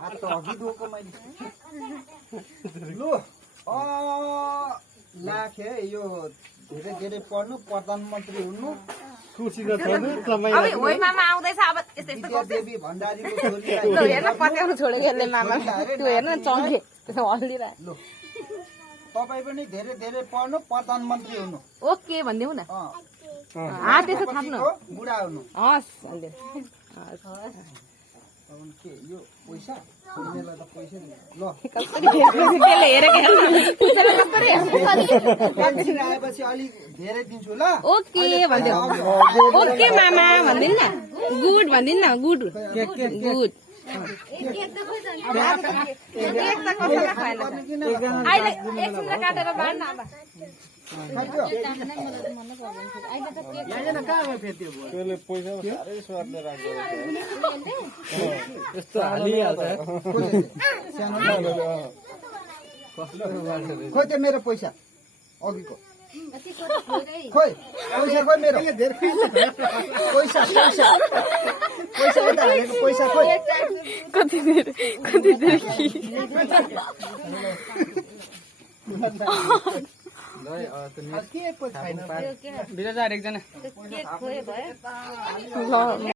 हात अघि दिएको मैले लु लाखे यो धेरै धेरै पढ्नु प्रधानमन्त्री हुनु खुसीको छैन समय अब होइ मामा आउँदैछ अब यस्तो यस्तो गर्छ देवी भण्डारीको छोरी ल हेर्न पत्याउनु छोडेको यसले मामा त्यो हेर्न चङ्खे हल्लिरहेको लु तपाईँ पनि धेरै धेरै पढ्नु प्रधानमन्त्री हुनु ओके भनिदेऊ न हात यसो थाप्नु बुढा हुनु हस् हल्ले अब के यो पैसा उनीहरूलाई त पैसा ल कसरी त्यसले हेरेको पेन्सन आएपछि अलिक धेरै दिन्छु ल ओके भनिदेऊ ओके मामा भनिदिनु न गुड भनिदिनु न गुड गुड अहिले एकछिन काटेर बाँड्न अब त्यसले पैसा साह्रै स्वादले राख्दो यस्तो हालिहाल्छ खोइ त्यो मेरो पैसा अघिको खोइ पैसा खोइ मेरो पैसा पैसा पैसा यता हालेको पैसा खोइ कति देर के पो छैन एकजना